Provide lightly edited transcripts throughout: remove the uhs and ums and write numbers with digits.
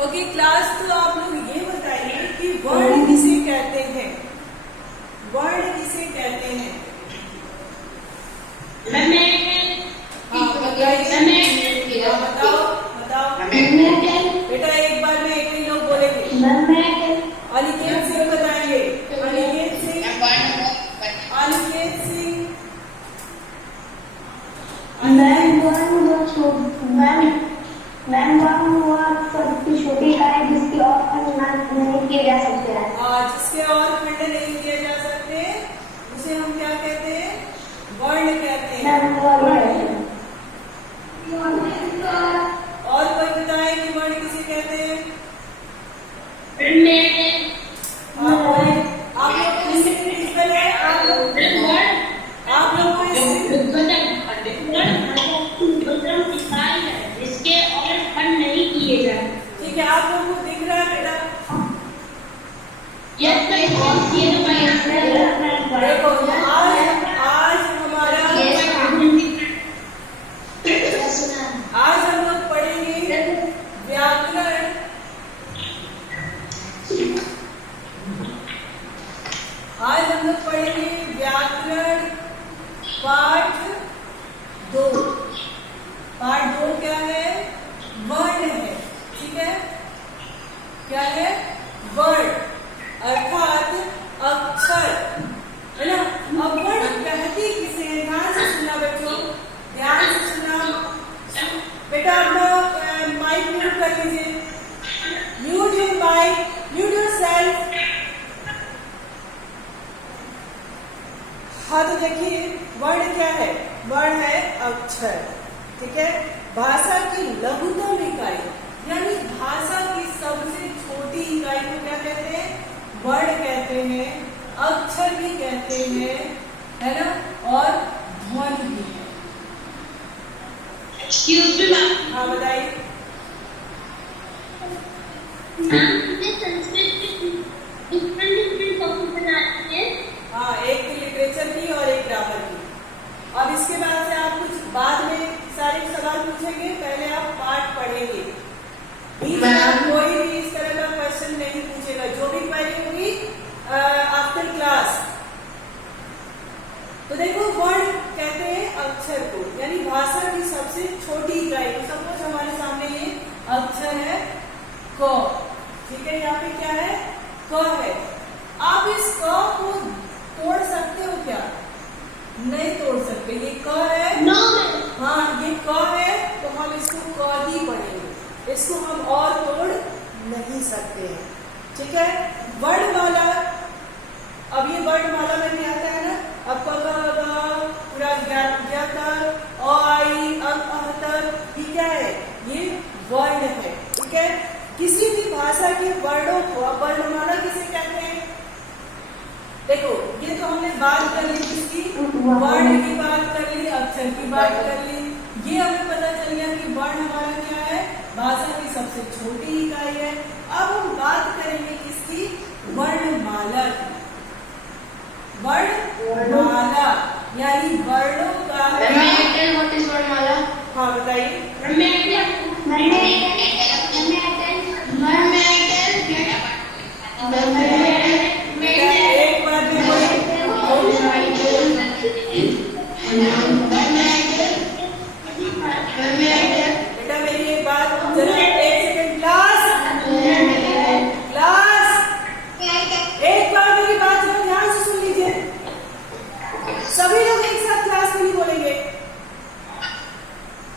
Okay class, तो आप लोग ये बताइए कि वर्ड किसे कहते हैं? वर्ड किसे कहते हैं? बताओ बताओ बेटा, एक बार में एक ही लोग बोलेंगे। अनिकेत सिंह बताएंगे। अनिकेत सिंह, अनिकेत सिंह। सबसे छोटी इकाई जिसकी और खंड नहीं किए जा सकते हैं। जिसके और खंड नहीं किए जा सकते उसे हम क्या कहते हैं? वर्ण कहते हैं। और कोई बताए कि वर्ण किसे कहते हैं? आप लोग को इससे प्रिंसिपल है, आप लोग को इसके और खंड नहीं किए जाए। ठीक है, आप लोगों को दिख रहा है बेटा? देखो आज हम लोग पढ़ेंगे व्याकरण। आज हम लोग पढ़ेंगे व्याकरण पाठ 2। पाठ 2 क्या है? वर्ण है। ठीक है, क्या है? वर्ण अर्थात अक्षर, है ना? अब वर्ण कहती किसे है? ध्यान से सुनना बच्चों, ध्यान से सुनना बेटा। अपना माइक म्यूट कर लीजिए। Mute your mike, mute yourself. हाँ, तो देखिए वर्ण क्या है? वर्ण है अक्षर। ठीक है, भाषा की लघुतम इकाई, यानी भाषा की सबसे छोटी इकाई को क्या कहते हैं? वर्ण कहते हैं, अक्षर भी कहते हैं, है ना? और ध्वनि भी है। Excuse me ma'am. हाँ बताइए। हाँ, एक लिटरेचर की और एक ग्रामर की। अब इसके बाद से आप कुछ बाद में सारे सवाल पूछेंगे, पहले आप पाठ पढ़ेंगे। कोई भी इस तरह का क्वेश्चन नहीं पूछेगा। जो भी क्वेरी होगी आफ्टर क्लास। तो देखो, वर्ण कहते हैं अक्षर को, यानी भाषा की सबसे छोटी इकाई को। सपोज हमारे सामने ये अक्षर है क। ठीक है, यहाँ पे क्या है? क है। आप इस क को तोड़ सकते हो क्या? नहीं तोड़ सकते। ये क है। हाँ, ये क है, तो हम इसको क ही पढ़ेंगे, इसको हम और तोड़ नहीं सकते हैं। ठीक है, वर्णमाला। अब ये वर्णमाला में भी आता है ना? अब पूरा ज्ञातर, अ, आई, ये क्या है? ये वर्ण है। ठीक है, किसी भी भाषा के वर्णों को वर्णमाला किसे कहते हैं? देखो, ये तो हमने बात कर ली किसकी? वर्ण की बात कर ली, अक्षर की बात कर ली। ये हमें पता चल गया कि वर्ण हमारा क्या है? भाषा की सबसे छोटी इकाई है। अब हम बात करेंगे किसकी? वर्णमाला की। वर्णमाला यानी वर्णों का। हाँ बताइए। एक बार भी बेटा, मेरी एक बात जरा, एक सेकंड क्लास, एक बार मेरी बात जरा ध्यान से सुन लीजिए। सभी लोग एक साथ क्लास में नहीं बोलेंगे।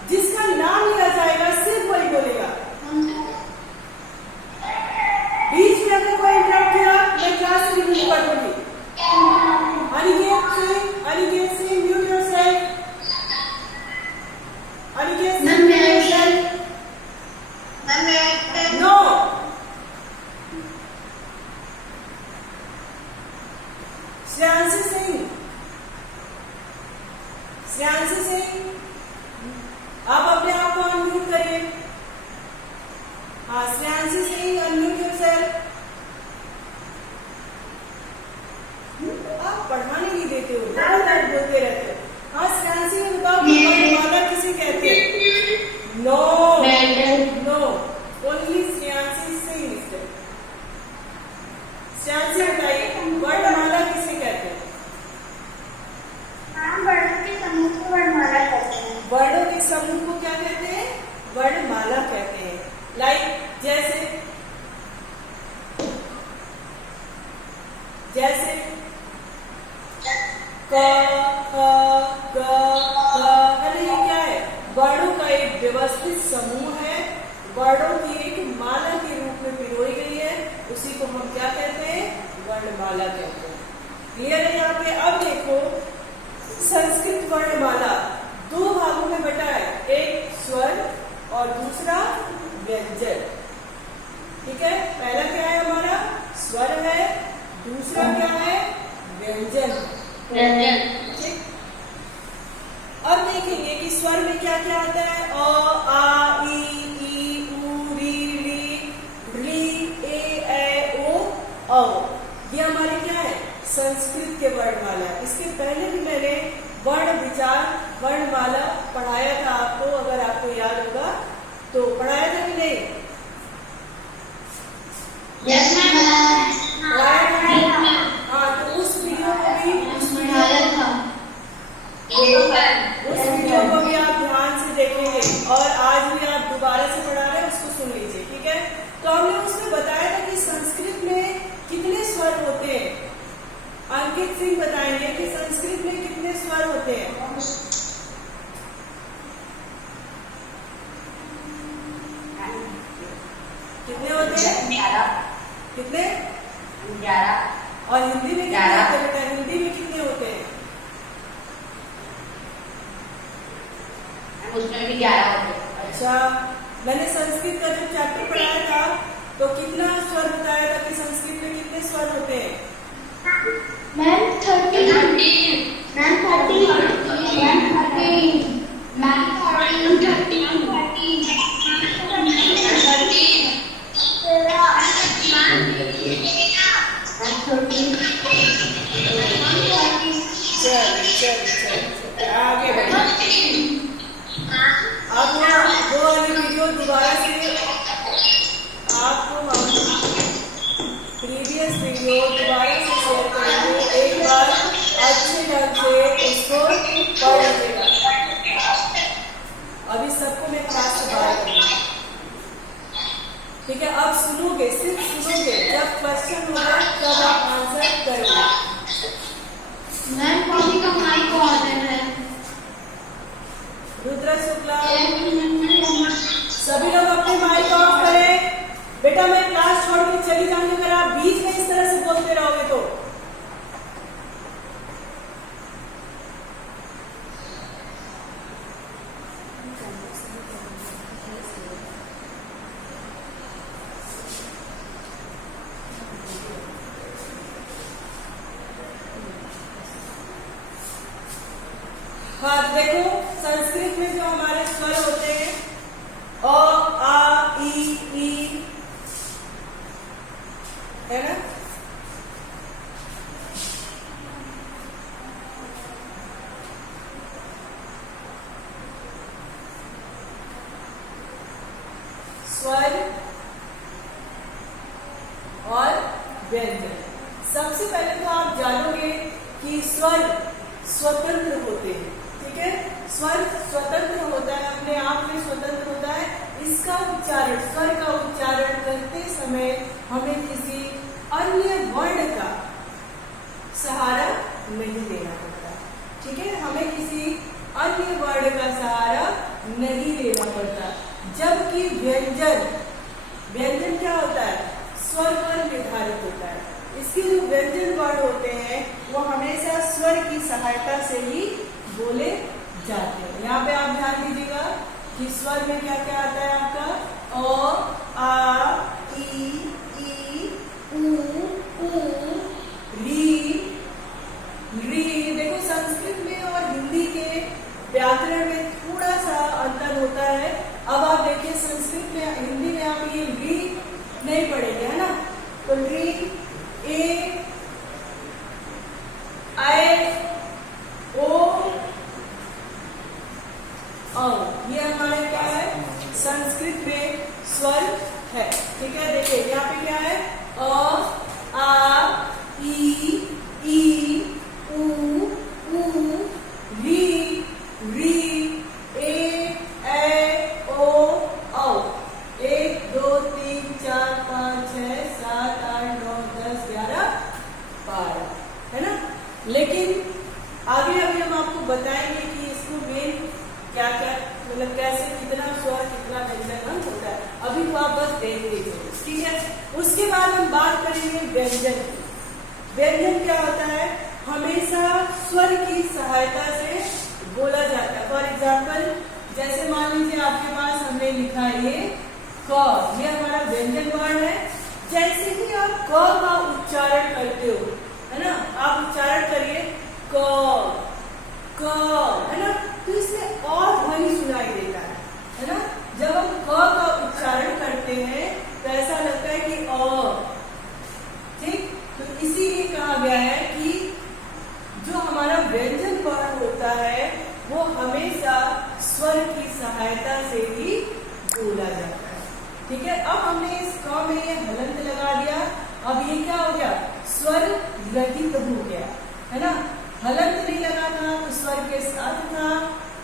जिसका नाम लिया जाएगा सिर्फ वही बोलेगा। बीच में अगर कोई इंटरप्ट किया, मैं क्लास में नहीं कर दूंगी। Aniket Singh, mute yourself. Aniket Singh, mute yourself. No. Shreyanshi Singh, आप अपने आप को अनम्यूट करिए। हाँ, श्रेयांशी सिंह, अनम्यूट योरसेल्फ। आप पढ़ाने नहीं देते हो, लगातार बोलते रहते हो। हाँ, श्रेयांशी बताओ, वर्णमाला किसे कहते हैं? नो, ओनली श्रेयांशी स्वरों की एक माला के रूप में पिरोई गई है, उसी को हम क्या कहते हैं? वर्णमाला कहते हैं। क्लियर है यहाँ पे? अब देखो, संस्कृत वर्णमाला दो भागों में बटा है, एक स्वर और दूसरा व्यंजन। ठीक है, पहला क्या है हमारा? स्वर है, दूसरा क्या है? व्यंजन। ठीक। अब देखेंगे कि स्वर में क्या क्या आता है। अ, आ, ई, उ, री, ली, ए, ओ, औ। ये हमारे क्या है? संस्कृत के वर्णमाला। इसके पहले भी मैंने वर्ण विचार वर्णमाला पढ़ाया था आपको, अगर आपको याद होगा तो। पढ़ाया था कि नहीं? पढ़ाया था। हाँ, तो उस वीडियो को भी आप ध्यान से देखेंगे, और आज भी आप दोबारा से पढ़ा रहे हैं, उसको सुन लीजिए। ठीक है, तो हमने उसमें बताया था कि संस्कृत में कितने स्वर होते हैं। अंकित सिंह बताएंगे कि संस्कृत में कितने स्वर होते हैं। कितने होते हैं? कितने? 11। और हिंदी में कितने होते हैं बेटा? हिंदी में कितने होते हैं? उसमें भी 11 होते हैं। अच्छा, मैंने संस्कृत का जब चैप्टर पढ़ाया था तो कितना स्वर बताया था कि संस्कृत में कितने स्वर होते हैं? मैम 30। मैम 30। आगे बढ़िए। अब वो वाली वीडियो दोबारा से आपको हम प्रीवियस वीडियो दोबारा से शेयर करेंगे। एक बार अच्छे ढंग से उसको पढ़ लीजिएगा। अभी सबको मैं क्लास से बाहर करूँगी। ठीक है, अब सुनोगे, सिर्फ सुनोगे। जब क्वेश्चन होगा तब आप आंसर करेंगे। मैम कॉपी का माइक ऑन है। रुद्र शुक्ला, सभी लोग अपने माइक ऑफ करें। बेटा मैं क्लास छोड़ के चली जाऊंगी अगर आप बीच में इस तरह से बोलते रहोगे तो। हाँ, देखो संस्कृत में जो हमारे स्वर होते हैं अ, आ, ई, है ना? स्वर और व्यंजन। सबसे पहले तो आप जानोगे कि स्वर स्वतंत्र होते हैं। ठीक है, स्वर स्वतंत्र होता है, अपने आप में स्वतंत्र होता है। इसका उच्चारण, स्वर का उच्चारण करते समय हमें किसी अन्य वर्ण का सहारा नहीं लेना पड़ता। ठीक है, हमें किसी अन्य वर्ण का सहारा नहीं लेना पड़ता। जबकि व्यंजन, व्यंजन क्या होता है? स्वर पर निर्धारित होता है। इसके जो व्यंजन वर्ण होते हैं वो हमेशा स्वर की सहायता से ही बोले जाते हैं। यहाँ पे आप ध्यान दीजिएगा कि स्वर में क्या क्या आता है आपका? अ, आ, ई, उ, री। देखो संस्कृत में और हिंदी के व्याकरण में थोड़ा सा अंतर होता है। अब आप देखिए संस्कृत में, हिंदी में आप ये री नहीं पढ़ेंगे, है ना? तो री, ए, आई, ओ, औ, ये हमारे क्या है? संस्कृत में स्वर है। ठीक है, देखिए यहाँ पे क्या है? अ, आ, ई, उ, री, ए, ओ, औ। 1, 2, 3, 4, 5, 6, 7, 8, 9, 10, 11, 12, है ना? लेकिन आगे अभी हम आपको बताएंगे कि इसको मेन क्या क्या, मतलब कैसे, कितना स्वर कितना व्यंजन होता है। अभी तो आप आप बस देख लीजिए, ठीक है। उसके बाद हम बात करेंगे व्यंजन की। व्यंजन क्या होता है? हमेशा स्वर की सहायता से बोला जाता है। फॉर एग्जाम्पल, जैसे मान लीजिए आपके पास हमने लिखा है ये क, ये हमारा व्यंजन वर्ण है। जैसे ही आप क का उच्चारण करते हो, है ना, आप उच्चारण करिए क, है ना, तो इसमें और ध्वनि सुनाई देता है ना। जब हम क का उच्चारण करते हैं तो ऐसा लगता है कि अ, ठीक। तो इसीलिए कहा गया है कि जो हमारा व्यंजन वर्ण होता है वो हमेशा स्वर की सहायता से ही बोला जाता है, ठीक है। अब हमने इस क में ये हलंत लगा दिया, अब ये क्या हो गया? स्वर रहित हो गया, है ना। हलंत नहीं लगा था तो स्वर के साथ था,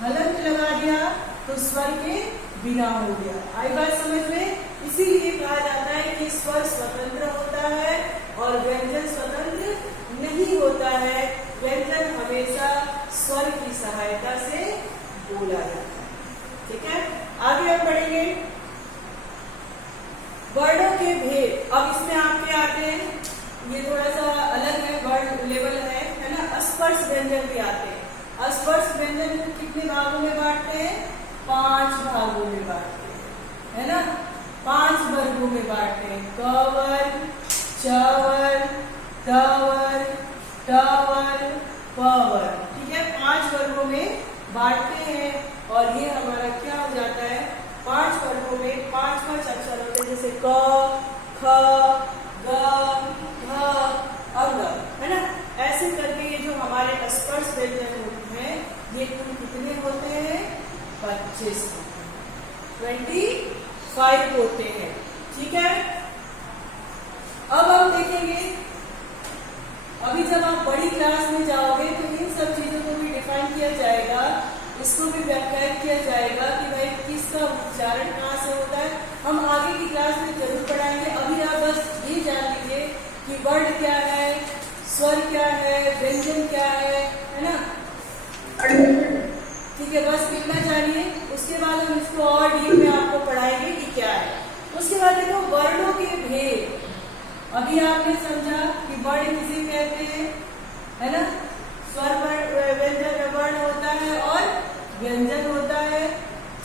हलंत लगा दिया तो स्वर के बिना हो गया। आई बात समझ में? इसीलिए कहा जाता है कि स्वर स्वतंत्र होता है और व्यंजन स्वतंत्र नहीं होता है। व्यंजन हमेशा स्वर की सहायता से बोला जाता है, ठीक है। आगे हम बढ़ेंगे वर्णों के भेद। अब इसमें आपके आते हैं, ये थोड़ा सा अलग है, वर्ण लेवल है ना। स्पर्श व्यंजन भी आते हैं। स्पर्श व्यंजन को कितने भागों में बांटते हैं? 5 भागों में बांटते हैं, है ना। 5 वर्गों में बांटते हैं। क वर्ग, च वर्ग, ट वर्ग, ट वर्ग, प वर्ग, ठीक है। 5 वर्गों में बांटते हैं और ये हमारा क्या हो जाता है? 5 वर्गों में 5 अक्षर होते हैं, जैसे क, ख, ग, घ, अंग, है ना। ऐसे करके ये जो हमारे स्पर्श व्यंजन होते हैं ये कुल कितने होते हैं? 25 25 होते हैं, ठीक है। अब हम देखेंगे, अभी जब आप बड़ी क्लास में जाओगे तो इन सब चीजों को भी डिफाइन किया जाएगा, इसको भी व्याख्यान किया जाएगा कि भाई किसका उच्चारण कहाँ से होता है। हम आगे की क्लास में जरूर पढ़ाएंगे। अभी आप बस ये जान लीजिए कि वर्ण क्या है, स्वर क्या है, व्यंजन क्या है ना, ठीक है। बस इतना जानिए, उसके बाद हम इसको और डीप में आपको पढ़ाएंगे कि क्या है। उसके बाद देखो वर्णों के भेद। अभी आपने समझा कि वर्ण किसे कहते हैं, है ना। स्वर वर्ण, व्यंजन वर्ण होता है और व्यंजन होता है,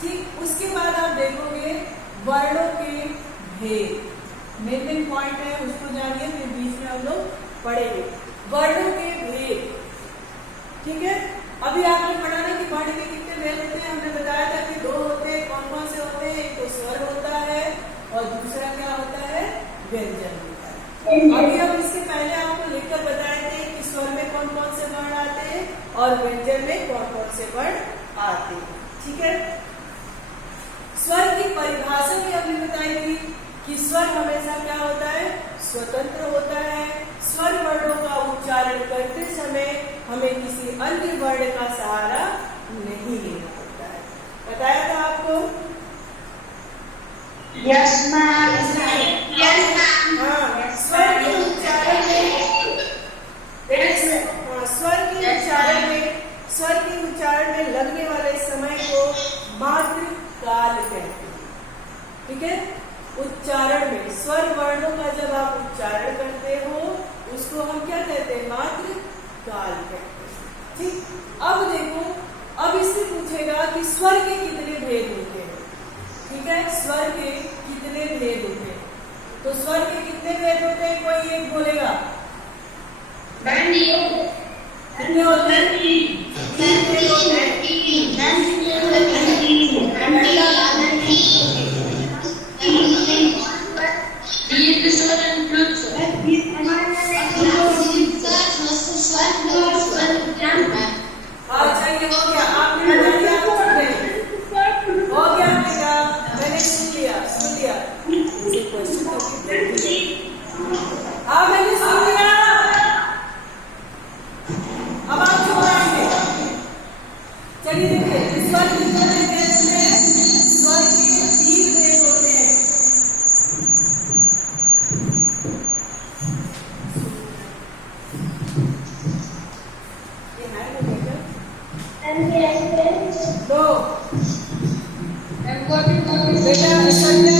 ठीक। उसके बाद आप देखोगे वर्णों के भेद। मेन पॉइंट है, उसको जानिए, फिर बीच में हम लोग पढ़ेंगे वर्णों के भेद, ठीक है। अभी आपने पढ़ा ना कि वर्ण के कितने भेद होते हैं। हमने बताया था कि 2 होते हैं। कौन कौन से होते हैं? एक तो स्वर होता है और दूसरा क्या होता है? व्यंजन होता है। अभी हम इसके पहले आपको लिखकर बताए थे कि स्वर में कौन कौन से वर्ण आते हैं और व्यंजन में कौन कौन से वर्ण आते हैं, ठीक है। स्वर की परिभाषा भी हमने बताई थी कि स्वर हमेशा क्या होता है? स्वतंत्र होता है। स्वर वर्णों का उच्चारण करते समय हमें किसी अन्य वर्ण का सहारा नहीं लेना होता है। बताया था आपको? Yes ma'am. हाँ, स्वर के उच्चारण में, स्वर के उच्चारण में लगने वाले समय को मात्र काल कहते हैं, ठीक है। उच्चारण में स्वर वर्णों का जब आप उच्चारण करते हो उसको हम क्या कहते हैं? मात्र काल कहते हैं, ठीक। अब देखो, अब इससे पूछेगा कि स्वर के कितने भेद होते हैं, ठीक है। स्वर के कितने भेद होते हैं? तो स्वर के कितने भेद होते हैं? कोई एक बोलेगा। कितने होते हैं? 3 भेद होते हैं। अच्छा, ये हो गया, आपने बता दिया, आप चुप गए। हो गया बेटा, मैंने सुन लिया। मुझे क्वेश्चन हाँ, मैंने सुन लिया। अब आप चुप रहेंगे। चलिए देखिए, स्वर कितने भेद होते हैं? स्वर के 3 भेद होते हैं। दो बेटा, संज्ञा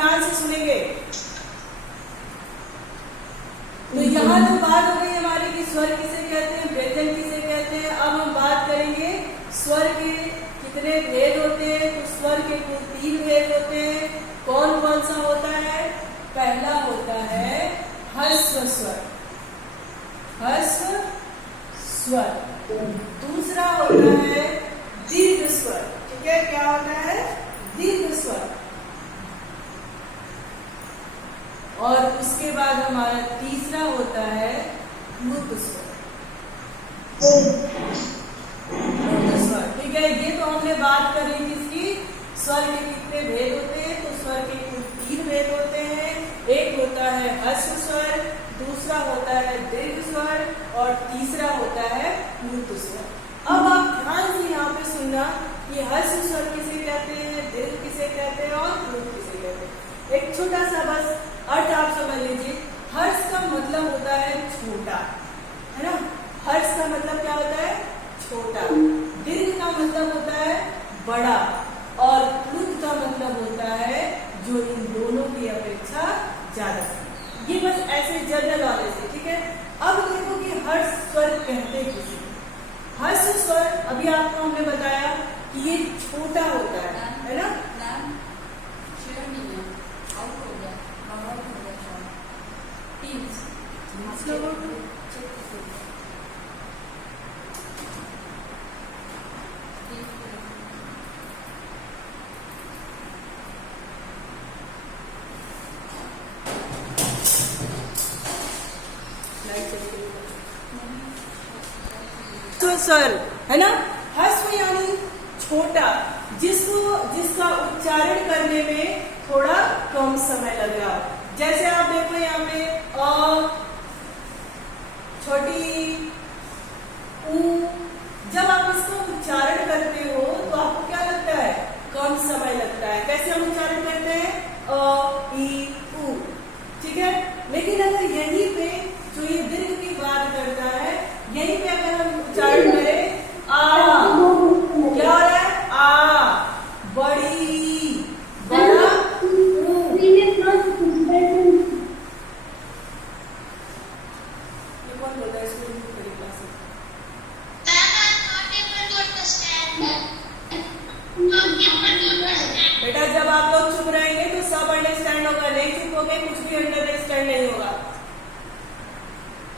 ध्यान से सुनेंगे। तो यहाँ तो बात हो गई हमारी कि स्वर किसे कहते हैं, व्यंजन किसे कहते हैं। अब हम बात करेंगे स्वर के कितने भेद होते हैं। तो स्वर के कुल 3 भेद होते हैं। कौन कौन सा होता है? पहला होता है ह्रस्व स्वर, ह्रस्व स्वर। दूसरा होता है दीर्घ स्वर। ठीक है, क्या होता है? दीर्घ स्वर। और उसके बाद हमारा तीसरा होता है प्लुत स्वर, प्लुत स्वर। ठीक है, ये तो हमने बात करी किसकी? स्वर के कितने भेद होते हैं। तो स्वर के कुल 3 भेद होते हैं। एक होता है ह्रस्व स्वर, दूसरा होता है दीर्घ स्वर और तीसरा होता है प्लुत स्वर। अब आप ध्यान से यहाँ पे सुनना कि ह्रस्व स्वर किसे कहते हैं, दीर्घ किसे कहते हैं और प्लुत किसे कहते हैं। एक छोटा सा बस अर्थ आप समझ लीजिए। हर्ष का मतलब होता है छोटा, है ना। हर्ष का मतलब क्या होता है? छोटा। दीर्घ का मतलब होता है बड़ा और प्लुत का मतलब होता है जो इन दोनों की अपेक्षा ज्यादा। ये बस ऐसे जनरल नॉलेज है। ठीक है, अब देखो कि हर्ष स्वर कहते किसे। हर्ष स्वर अभी आपको हमने बताया कि ये छोटा होता है ना। स्वर है ना। ह्रस्व यानी छोटा, जिसका उच्चारण करने में थोड़ा कम समय लगा। जैसे आप देखो यहाँ पे अ, छोटी ऊ, जब आप इसको उच्चारण करते हो तो आपको क्या लगता है? कम समय लगता है। कैसे हम उच्चारण करते हैं? अ, ई, उ। ठीक है, लेकिन अगर यहीं पे जो ये दीर्घ की बात करता है, यहीं पे अगर हम उच्चारण करें आ, क्या हो रहा है? आ, बड़ी, बड़ा, ऊ। ये कौन बोल रहा है इसको? बेटा जब आप लोग चुप रहेंगे तो सब अंडरस्टैंड होगा, नहीं चुप होगे कुछ भी अंडरस्टैंड नहीं होगा।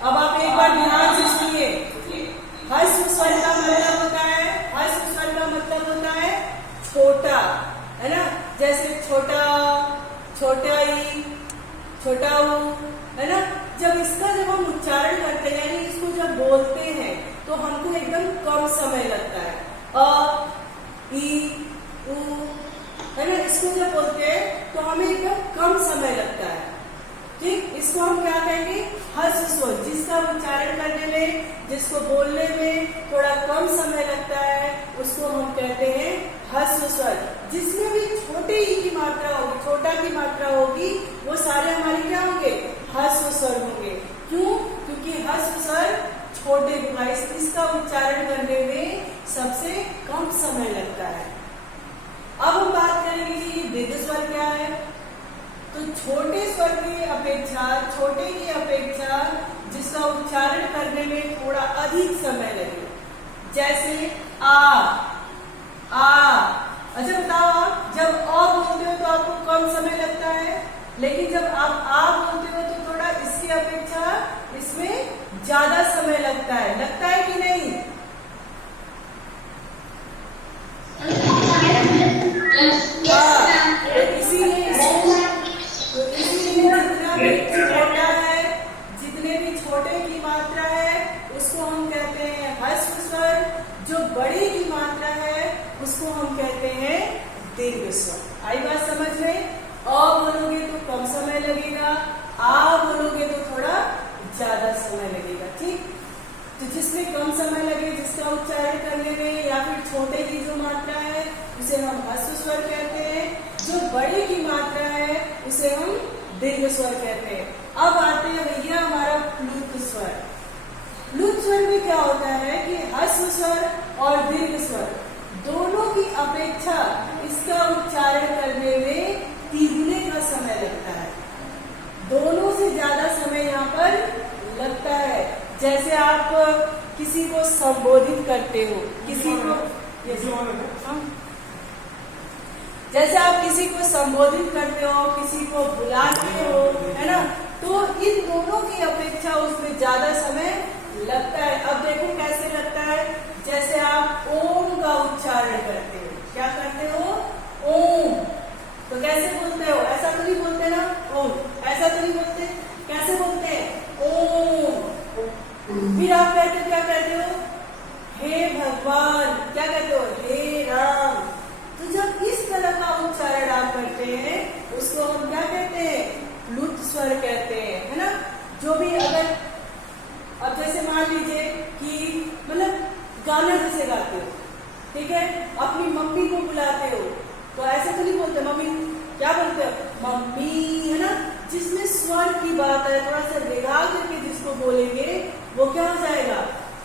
अब आप एक बार ध्यान से सुनिए। ह्रस्व स्वर का मतलब होता है, ह्रस्व स्वर का मतलब होता है छोटा, है ना। जैसे छोटा, छोटाई, छोटा ऊ, है ना। जब हम उच्चारण करते हैं यानी इसको जब बोलते हैं तो हमको एकदम कम समय लगता है। अ, ई, उ, है ना। इसको जब बोलते हैं तो हमें एकदम कम समय लगता है। ठीक, इसको हम क्या कहेंगे? ह्रस्व स्वर। जिसका उच्चारण करने में, जिसको बोलने में थोड़ा कम समय लगता है, उसको हम कहते हैं ह्रस्व स्वर। जिसमें भी छोटे ई की मात्रा होगी, छोटा की मात्रा होगी, वो सारे हमारे क्या होंगे? ह्रस्व स्वर होंगे। क्यों? क्योंकि ह्रस्व स्वर छोटे होगा, इसका उच्चारण करने में सबसे कम समय लगता है। अब हम बात करेंगे कि दीर्घ स्वर क्या है। तो छोटे स्वर की अपेक्षा, छोटे की अपेक्षा जिसका उच्चारण करने में थोड़ा अधिक समय लगे। जैसे आ, अच्छा बताओ, आप जब अ बोलते हो तो आपको कम समय लगता है, लेकिन जब आप आ बोलते हो तो थोड़ा इसकी अपेक्षा इसमें ज्यादा समय लगता है कि नहीं? जितने भी छोटे की मात्रा है उसको हम कहते हैं ह्रस्व स्वर, जो बड़ी की मात्रा है उसको हम कहते हैं दीर्घ स्वर। आई बात समझ में? अ बोलोगे तो कम समय लगेगा, आ बोलोगे तो थोड़ा ज्यादा समय लगेगा। ठीक, तो जिसमें कम समय लगे, जिसका उच्चारण करने में, या फिर छोटे की जो मात्रा है उसे हम ह्रस्व स्वर कहते हैं, जो बड़े की मात्रा है उसे हम दीर्घ स्वर कहते हैं। अब आते हैं भैया हमारा प्लुत स्वर। प्लुत स्वर में क्या होता है कि ह्रस्व स्वर और दीर्घ स्वर दोनों की अपेक्षा इसका उच्चारण करने में तिगुने का समय लगता है, दोनों से ज्यादा समय यहाँ पर लगता है। जैसे आप किसी को संबोधित करते हो, किसी को जैसे आप किसी को संबोधित करते हो, किसी को बुलाते हो, है ना, तो इन दोनों की अपेक्षा उसमें ज्यादा समय लगता है। अब देखो कैसे लगता है, जैसे आप ओम का उच्चारण करते हो, क्या करते हो, ओम, तो कैसे बोलते हो, ऐसा तो नहीं बोलते ना, ओम, ऐसा तो नहीं बोलते, कैसे बोलते हैं, ओम। फिर आप कहते हो, क्या कहते हो, हे भगवान, क्या कहते हो, हे राम। तो जब इस तरह का उच्चारण आप करते हैं उसको हम क्या कहते हैं, प्लुत स्वर कहते हैं, है ना। जो भी अगर अब जैसे मान लीजिए कि मतलब गाना जैसे गाते हो, ठीक है, अपनी मम्मी को बुलाते हो, तो ऐसे तो नहीं बोलते मम्मी, क्या बोलते हो, मम्मी, है ना। जिसमें स्वर की बात है, थोड़ा सा रिगा करके जिसको बोलेंगे वो क्या हो जाएगा,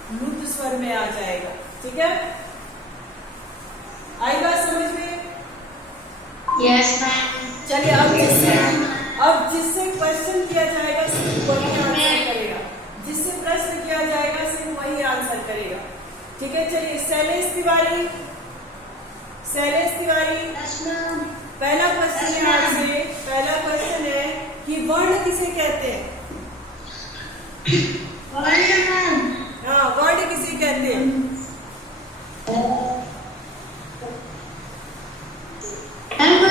प्लुत स्वर में आ जाएगा, ठीक है। आई बात समझ में? Yes ma'am. चलिए अब जिससे क्वेश्चन किया जाएगा सिर्फ वही आंसर करेगा, जिससे प्रश्न किया जाएगा सिर्फ वही आंसर करेगा, ठीक है। चलिए शैलेश तिवारी, शैलेश तिवारी, पहला क्वेश्चन है आपसे, पहला क्वेश्चन है कि वर्ण किसे कहते हैं, हाँ, वर्ण किसे कहते हैं,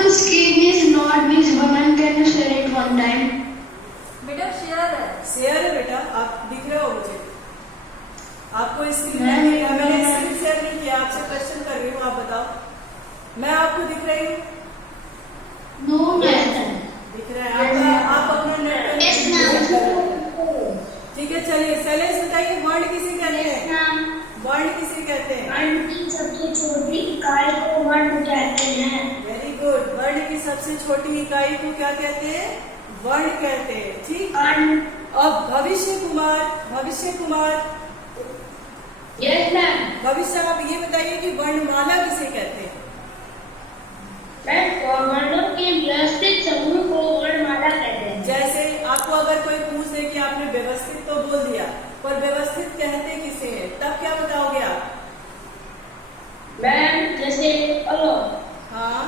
Screen is not this woman, can you share it one time? बेटा शेयर है, शेयर है बेटा, आप दिख रहे हो मुझे, आपको स्क्रीन नहीं है, मैंने स्क्रीन शेयर नहीं किया, आपसे क्वेश्चन कर रही हूँ, आप बताओ, मैं आपको दिख रही हूँ, No, दिख रहा है, आप अपना नेट, ठीक है। चलिए शैलेश बताइए, वर्ण किसे कहते हैं, वर्ण किसे कहते हैं, वर्ण की सबसे छोटी इकाई को वर्ण कहते हैं। वेरी गुड, वर्ण की सबसे छोटी इकाई को क्या कहते हैं, वर्ण कहते हैं, ठीक। अब भविष्य कुमार, भविष्य कुमार, Yes मैम। भविष्य आप ये बताइए कि वर्णमाला किसे कहते हैं, वर्णों के व्यवस्थित समूह को वर्णमाला कहते हैं। जैसे आपको अगर कोई पूछ दे कि आपने व्यवस्थित तो बोल दिया, पर व्यवस्थित कहते किसे हैं, तब क्या बताओगे आप, मैम जैसे हाँ,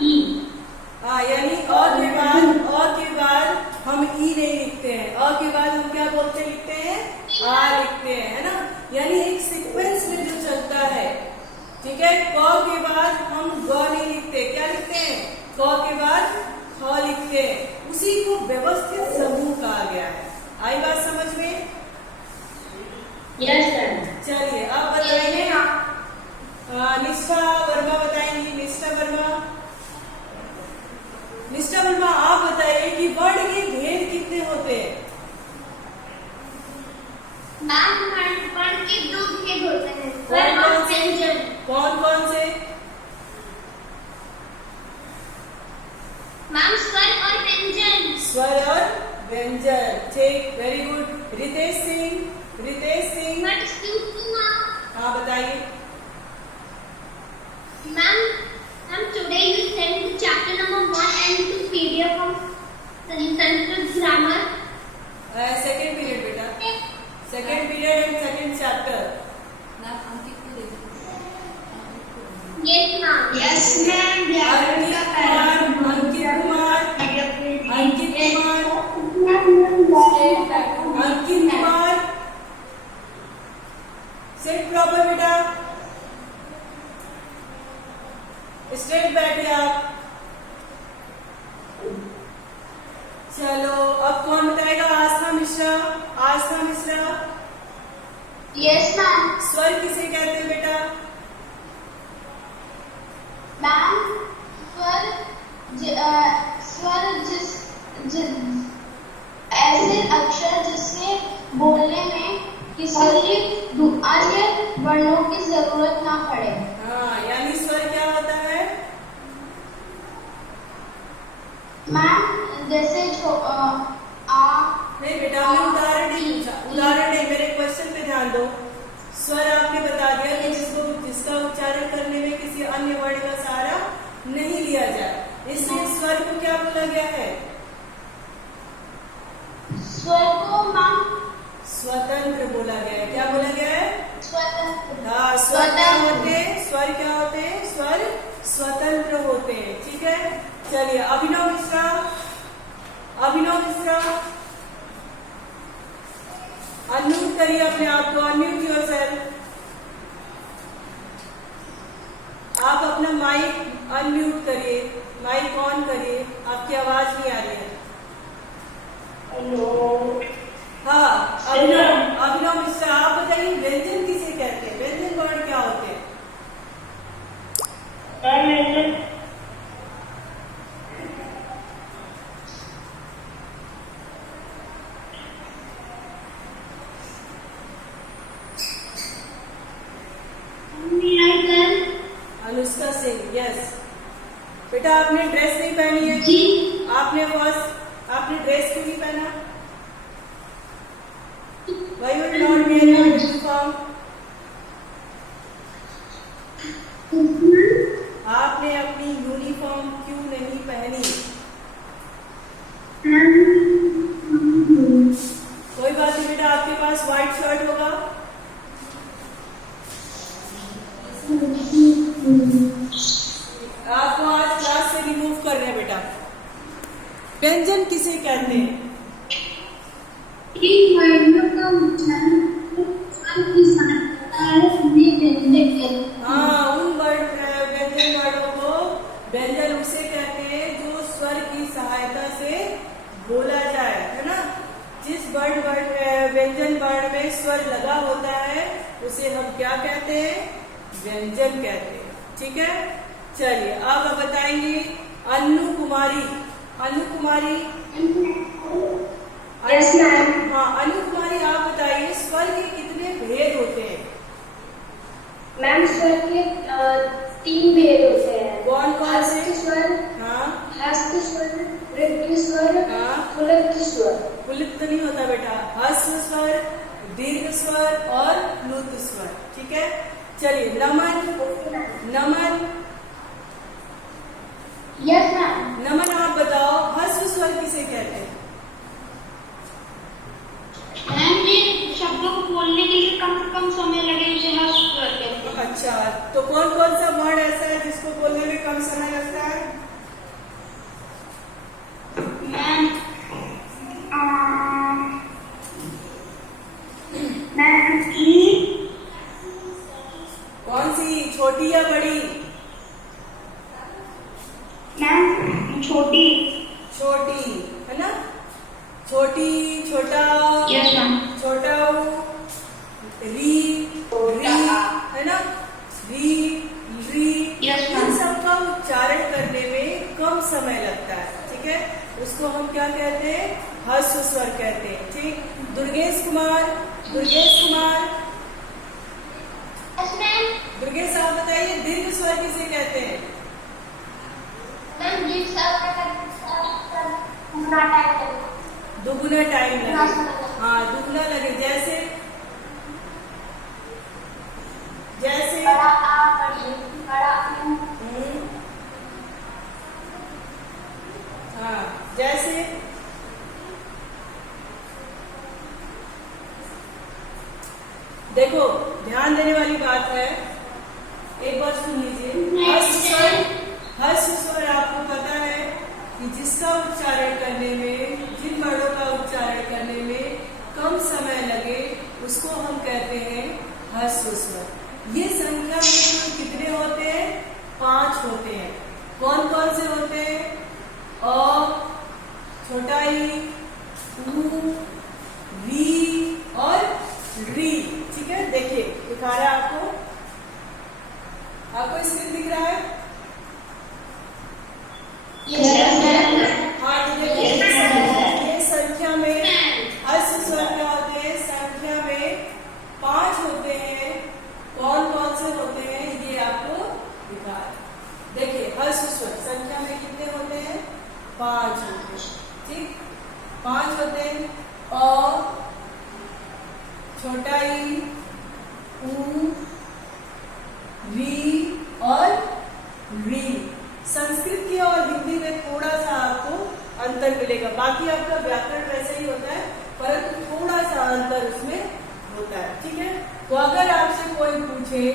ई, हाँ, यानी अ के बाद हम ई नहीं लिखते हैं, अ के बाद हम क्या बोलते लिखते हैं, आ लिखते हैं, है ना। यानी एक सीक्वेंस में जो चलता है, ठीक है। क के बाद हम ग नहीं लिखते, क्या लिखते हैं, क के बाद ख लिखते हैं, उसी को व्यवस्थित समूह कहा गया है। आई बात समझ में? Yes ma'am. चलिए अब बताइए, निष्ठा वर्मा बताएंगी, निष्ठा वर्मा, निष्ठा वर्मा आप बताइए कि वर्ण के भेद कितने होते हैं, मैम वर्ण के दो भेद होते हैं, कौन और कौन से, व्यंजन। कौन कौन से, मैम स्वर और व्यंजन। स्वर और व्यंजन, ठीक, वेरी गुड। रितेश सिंह, रितेश सिंह, हाँ बताइए। Ma'am, today you sent the chapter number 1 and 2 PDF of Sanskrit grammar. Second period बेटा, second period and second chapter. नाम अंकित को दे दो। Yes, ma'am. Yes ma'am. व्याकरण का पहला अंकित कुमार, अंकित कुमार, अंकित कुमार, सिट प्रॉपर बेटा, स्ट्रेट बैठे आप। चलो अब कौन बताएगा, आस्था मिश्रा, आस्था मिश्रा, Yes, ma'am. स्वर किसे कहते हैं बेटा, Ma'am, स्वर ऐसे अक्षर जिससे बोलने में किसी अन्य वर्णों की जरूरत ना पड़े। हाँ, यानी स्वर क्या होता है, मैम जैसे नहीं बेटा हमने उदाहरण नहीं पूछा, उदाहरण नहीं, मेरे क्वेश्चन पे ध्यान दो। स्वर आपने बता दिया कि जिसका उच्चारण करने में किसी अन्य वर्ण का सहारा नहीं लिया जाए, इसलिए स्वर को क्या बोला गया है? स्वर को मैम स्वतंत्र बोला गया है। क्या बोला गया है? स्वतंत्र। हाँ, स्वर क्या होते हैं? स्वर क्या होते हैं? स्वर स्वतंत्र होते हैं। ठीक है, चलिए अभिनव मिश्रा, अभिनव मिश्रा अनम्यूट करिए अपने आप को, अनम्यूट योरसेल्फ। आप अपना माइक अनम्यूट करिए, माइक ऑन करिए, आपकी आवाज नहीं आ रही है। हाँ, अभिनव मिश्रा आप बताइए व्यंजन किसे कहते हैं? व्यंजन वर्ण क्या होते हैं? अनुष्का सिंह, यस। बेटा आपने ड्रेस नहीं पहनी है? जी। आपने ड्रेस क्यों नहीं पहना? Why you are not wearing your uniform? आपने अपनी यूनिफॉर्म क्यों नहीं पहनी? कोई बात नहीं बेटा, आपके पास व्हाइट शर्ट होगा। आपको आज क्लास से रिमूव कर रहे हैं बेटा। व्यंजन किसे कहते हैं? इन वर्णों का उच्चारण स्वर की सहायता से व्यंजन करते हैं। हाँ, उन व्यंजन वर्णों को व्यंजन उसे कहते हैं जो स्वर की सहायता से बोला जाए, है ना। जिस व्यंजन वर्ण में स्वर लगा होता है उसे हम क्या कहते हैं? व्यंजन कहते हैं। ठीक है, चलिए अब आप बताएंगे अनु कुमारी। अनु कुमारी, यस मैम। हाँ अनु कुमारी आप बताइए स्वर के कितने भेद होते हैं? मैम स्वर के 3 भेद होते हैं। कौन कौन से? हस्त स्वर, हाँ, हस्त स्वर, वृद्धि स्वर, हाँ। पुलिप्त स्वर। पुलिप्त नहीं होता बेटा, ह्रस्व स्वर, दीर्घ स्वर और प्लुत स्वर। ठीक है, चलिए नमन, नमन, यस मैम। नमन आप बताओ ह्रस्व स्वर किसे कहते हैं? मैम जी शब्दों को बोलने के लिए कम से कम समय लगे उसे हस्त स्वर कहते हैं। अच्छा, तो कौन कौन सा वर्ड ऐसा है जिसको बोलने में कम समय लगता है? मैम मैम ई। कौन सी, छोटी या बड़ी? मैम छोटी। छोटी, है ना। छोटी, छोटा, यस मैम। छोटा री, री, है ना। री, री, Yes, ma'am. इन सब का उच्चारण करने में कम समय लगता है। ठीक है, उसको हम क्या कहते हैं? ह्रस्व स्वर कहते हैं। ठीक, दुर्गेश कुमार, दुर्गेश कुमार, यस मैम। दुर्गेश आप बताइए दीर्घ स्वर किसे कहते हैं? मैम जी सब पूरा टाइम दुगुना टाइम लगे। हाँ, दुगुना लगे। जैसे जैसे बड़ा आ बड़ी बड़ा हाँ, जैसे देखो ध्यान देने वाली बात है, एक बार सुन लीजिए। ह्रस्व स्वर आपको पता है कि जिसका उच्चारण करने में, जिन वर्णों का उच्चारण करने में कम समय लगे उसको हम कहते हैं ह्रस्व स्वर। ये संख्या में कुल कितने होते हैं? 5 होते हैं। कौन कौन से होते हैं? अ, छोटा ई, ऊ, वी और री। ठीक है, देखिए दिखा रहा है आपको स्क्रीन दिख रहा है? हाँ, तो देखिए ये संख्या में ह्रस्व स्वर क्या होते हैं? संख्या में 5 होते हैं। कौन कौन से होते हैं ये आपको दिखा रहा है। देखिए ह्रस्व स्वर संख्या में कितने होते हैं? 5 होते हैं। ठीक, 5 होते हैं। अ, छोटा ई, ऊ, री और री। संस्कृत के और हिंदी में थोड़ा सा आपको अंतर मिलेगा, बाकी आपका व्याकरण वैसे ही होता है, परंतु थोड़ा सा अंतर उसमें होता है। ठीक है, तो अगर आपसे कोई पूछे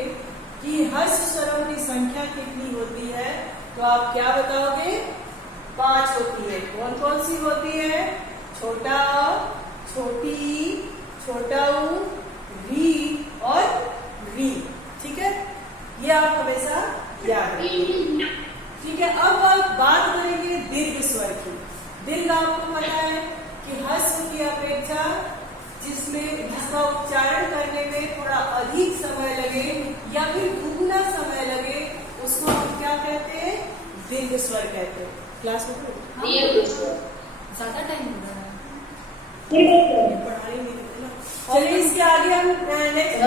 कि हर्ष स्वरों की संख्या कितनी होती है, तो आप क्या बताओगे? 5 होती है। कौन कौन सी होती है? छोटा अ, छोटी, छोटा ऊ, री और री। ठीक है, ये आप हमेशा याद रखिए। ठीक है, अब आप बात करेंगे दीर्घ स्वर की। दीर्घ आपको पता है कि हर्ष की अपेक्षा जिसका उच्चारण करने में थोड़ा अधिक समय लगे या फिर दुगुना समय लगे, उसको हम क्या कहते हैं? दीर्घ स्वर कहते हैं। क्लास में ज्यादा टाइम हो रहा है। पढ़ाई नहीं, चलिए इसके आगे हम नेक्स्ट